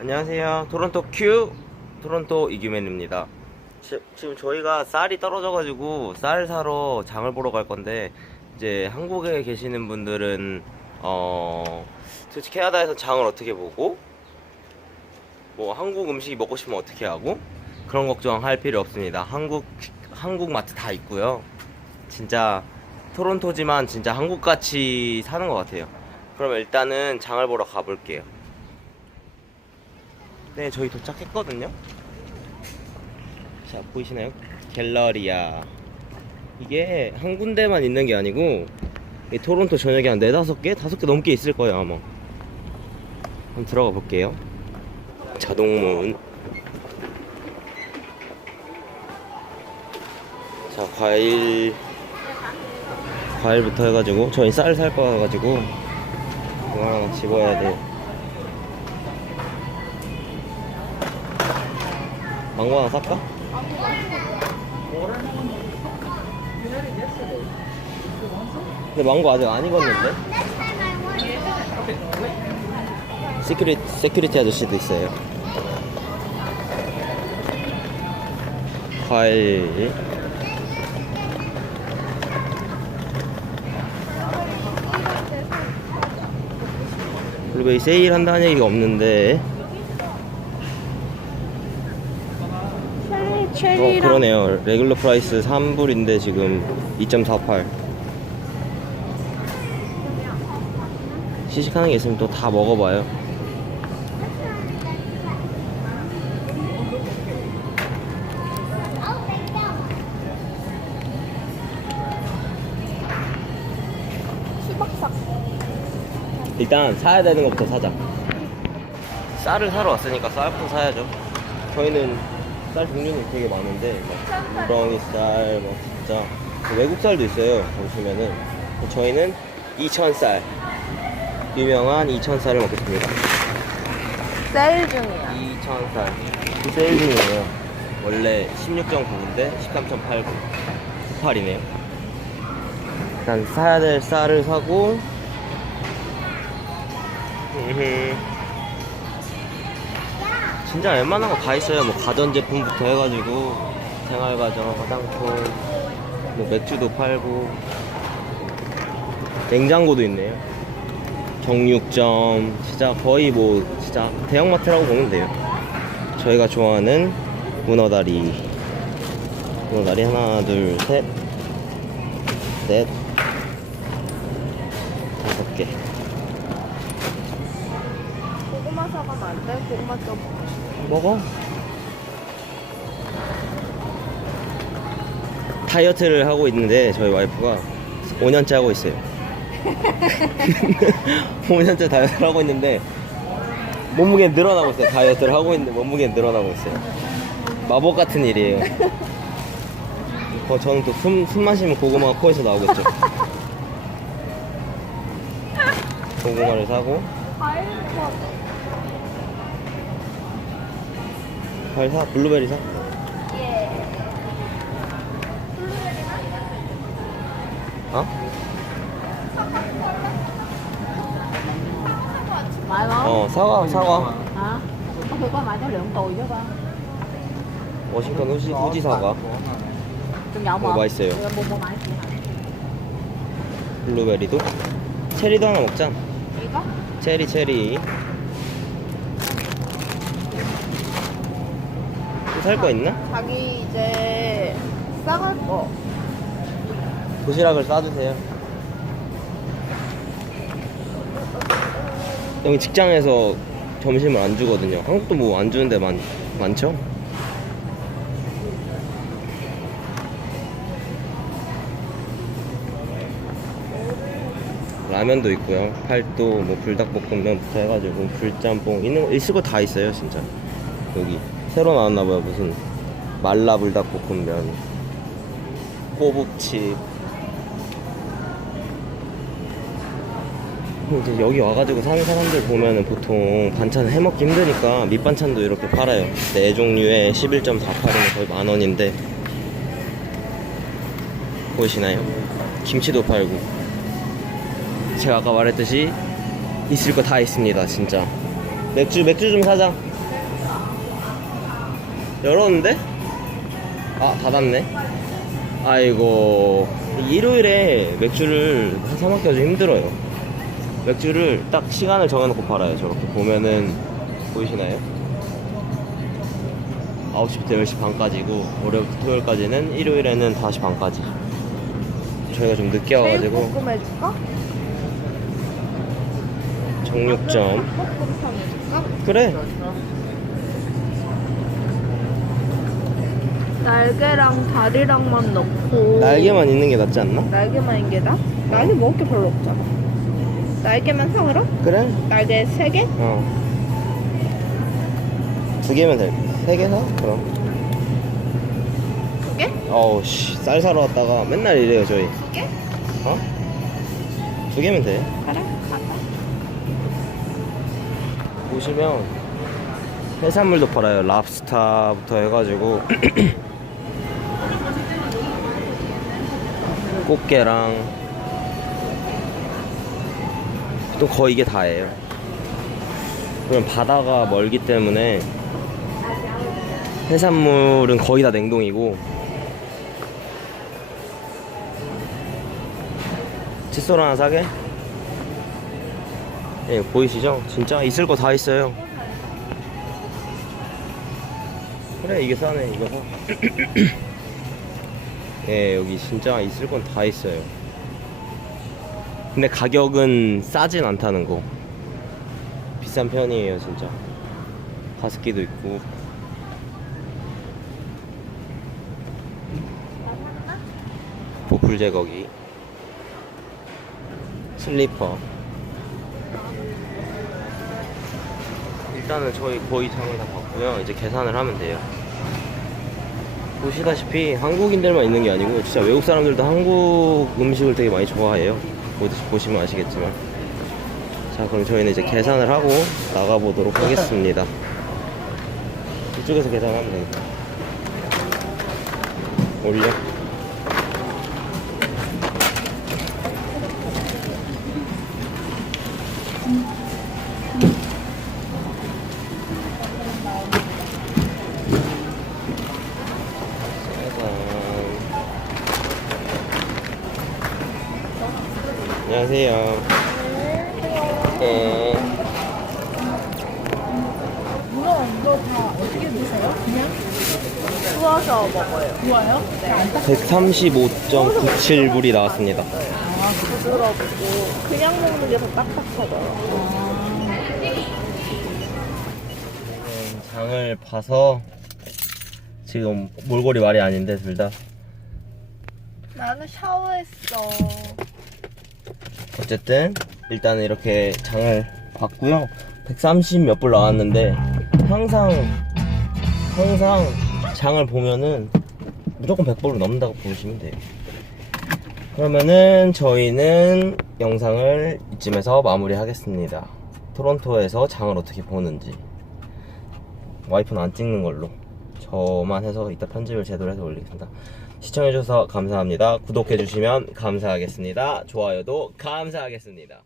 안녕하세요. 토론토 큐 토론토 이규맨입니다. 지- 지금 저희가 쌀이 떨어져 가지고 쌀 사러 장을 보러 갈 건데 이제 한국에 계시는 분들은 어 도대체 캐나다에서 장을 어떻게 보고 뭐 한국 음식이 먹고 싶으면 어떻게 하고 그런 걱정할 필요 없습니다. 한국 한국 마트 다 있고요. 진짜 토론토지만 진짜 한국같이 사는 것 같아요. 그럼 일단은 장을 보러 가볼게요. 네, 저희 도착했거든요. 자, 보이시나요? 갤러리아. 이게 한 군데만 있는 게 아니고, 이 토론토 전역에 한 네다섯 개? 다섯 개 넘게 있을 거예요, 아마. 한번 들어가 볼게요. 자동문. 자, 과일. 과일부터 해가지고, 저희 쌀 살 거여가지고, 이거 하나 집어야 돼. 망고 하나 살까? 근데 망고 아직 안 익었는데? 시큐리, 세큐리티 아저씨도 있어요. 과일. 블루베리 세일 한다는 얘기가 없는데. 어 그러네요. 레귤러 프라이스 3불인데 지금 2.48 시식하는 게 있으면 또 다 먹어봐요. 수박삭. 일단 사야 되는 것부터 사자. 쌀을 사러 왔으니까 쌀부터 사야죠. 저희는 쌀 종류는 되게 많은데 막 우렁이 쌀, 뭐 진짜 외국 쌀도 있어요 보시면은. 저희는 이천 쌀. 유명한 이천 쌀을 먹겠습니다. 세일 중이야. 이천 쌀. 그 세일 중이에요. 원래 16.9인데 13.89 98이네요. 일단 사야 될 쌀을 사고 음흠. 진짜 웬만한 거 다 있어요. 뭐 가전 제품부터 해가지고 생활가전, 화장품, 뭐 맥주도 팔고 냉장고도 있네요. 정육점, 진짜 거의 뭐 진짜 대형마트라고 보면 돼요. 저희가 좋아하는 문어다리, 문어다리 하나, 둘, 셋, 넷, 다섯 개. 고구마 사가면 안 돼? 고구마 좀. 먹어. 다이어트를 하고 있는데 저희 와이프가 5년째 하고 있어요. 5년째 다이어트를 하고 있는데 몸무게 늘어나고 있어요. 다이어트를 하고 있는데 몸무게 늘어나고 있어요. 마법 같은 일이에요. 어, 저는 또 숨, 숨 마시면 고구마가 코에서 나오겠죠. 고구마를 사고 과일 일 사, 블루베리 사. 예. 어? Mời không? 어, 사과, 사과. Tới lượng tùi chứ ba. 워싱턴 후지, 후지 사과. Nhậu 어, mà. 맛있어요. 블루베리도. 체리도 하나 먹자. Có. 체리, 체리. 살 거 있나? 자기 이제 싸갈 거. 도시락을 싸주세요. 여기 직장에서 점심을 안 주거든요. 한국도 뭐 안 주는 데 많, 많죠? 라면도 있고요. 팔도, 뭐 불닭볶음면부터 해가지고 불짬뽕 있는 거 있을 거 다 있어요, 진짜. 여기 새로 나왔나 봐요, 무슨 말라 불닭볶음면, 꼬북칩. 이제 여기 와가지고 사는 사람들 보면은 보통 반찬 해먹기 힘드니까 밑반찬도 이렇게 팔아요. 네 종류에 11.48이면 거의 만 원인데 보이시나요? 김치도 팔고 제가 아까 말했듯이 있을 거 다 있습니다 진짜 맥주 맥주 좀 사자 열었는데? 아 닫았네. 아이고. 일요일에 맥주를 사 먹기가 좀 힘들어요. 맥주를 딱 시간을 정해놓고 팔아요 저렇게. 보면은 보이시나요? 9시부터 10시 반까지고 월요일부터 토요일까지는 일요일에는 5시 반까지. 저희가 좀 늦게 와가지고. 제육볶음 해줄까? 정육점. 볶음탕 해줄까? 그래 날개랑 다리랑만 넣고 날개만 있는 게 낫지 않나? 날개만 인게 나? 날개 먹을 게 별로 없잖아 날개만 사 그럼? 그래 날개 3개? 어. 두 개면 될. 세개 사? 그럼. 2개? 어우, 씨. 쌀 사러 왔다가 맨날 이래요, 저희. 2개? 어? 두 개면 돼. 그래 가자 보시면 해산물도 팔아요. 랍스타부터 해가지고. 꽃게랑. 또 거의 이게 다예요. 그럼 바다가 멀기 때문에 해산물은 거의 다 냉동이고 칫솔 하나 사게? 예, 보이시죠? 진짜 있을 거 다 있어요. 그래, 이게 싸네, 이거 사. 예, 여기 진짜 있을 건 다 있어요. 근데 가격은 싸진 않다는 거. 비싼 편이에요, 진짜. 가습기도 있고. 보풀 제거기. 슬리퍼. 일단은 저희 거의 장을 다 봤고요. 이제 계산을 하면 돼요. 보시다시피 한국인들만 있는 게 아니고 진짜 외국 사람들도 한국 음식을 되게 많이 좋아해요. 보시- 보시면 아시겠지만. 자, 그럼 저희는 이제 계산을 하고 나가보도록 하겠습니다. 이쪽에서 계산하면 되니까. 올려. 안녕하세요. 네. 문어 이거 다 어떻게 드세요? 그냥? 구워서 먹어요 구워요? 네 135.97불이 나왔습니다. 아, 부드럽고 그냥 먹는 게 더 딱딱하더라고 장을 봐서 지금 몰골이 말이 아닌데 둘 다. 나는 샤워했어 어쨌든 일단은 이렇게 장을 봤고요. 130 몇 불 나왔는데 항상 항상 장을 보면은 무조건 100불로 넘는다고 보시면 돼요. 그러면은 저희는 영상을 이쯤에서 마무리 하겠습니다. 토론토에서 장을 어떻게 보는지 와이프는 안 찍는 걸로 저만 해서 이따 편집을 제대로 해서 올리겠습니다. 시청해주셔서 감사합니다. 구독해주시면 감사하겠습니다. 좋아요도 감사하겠습니다.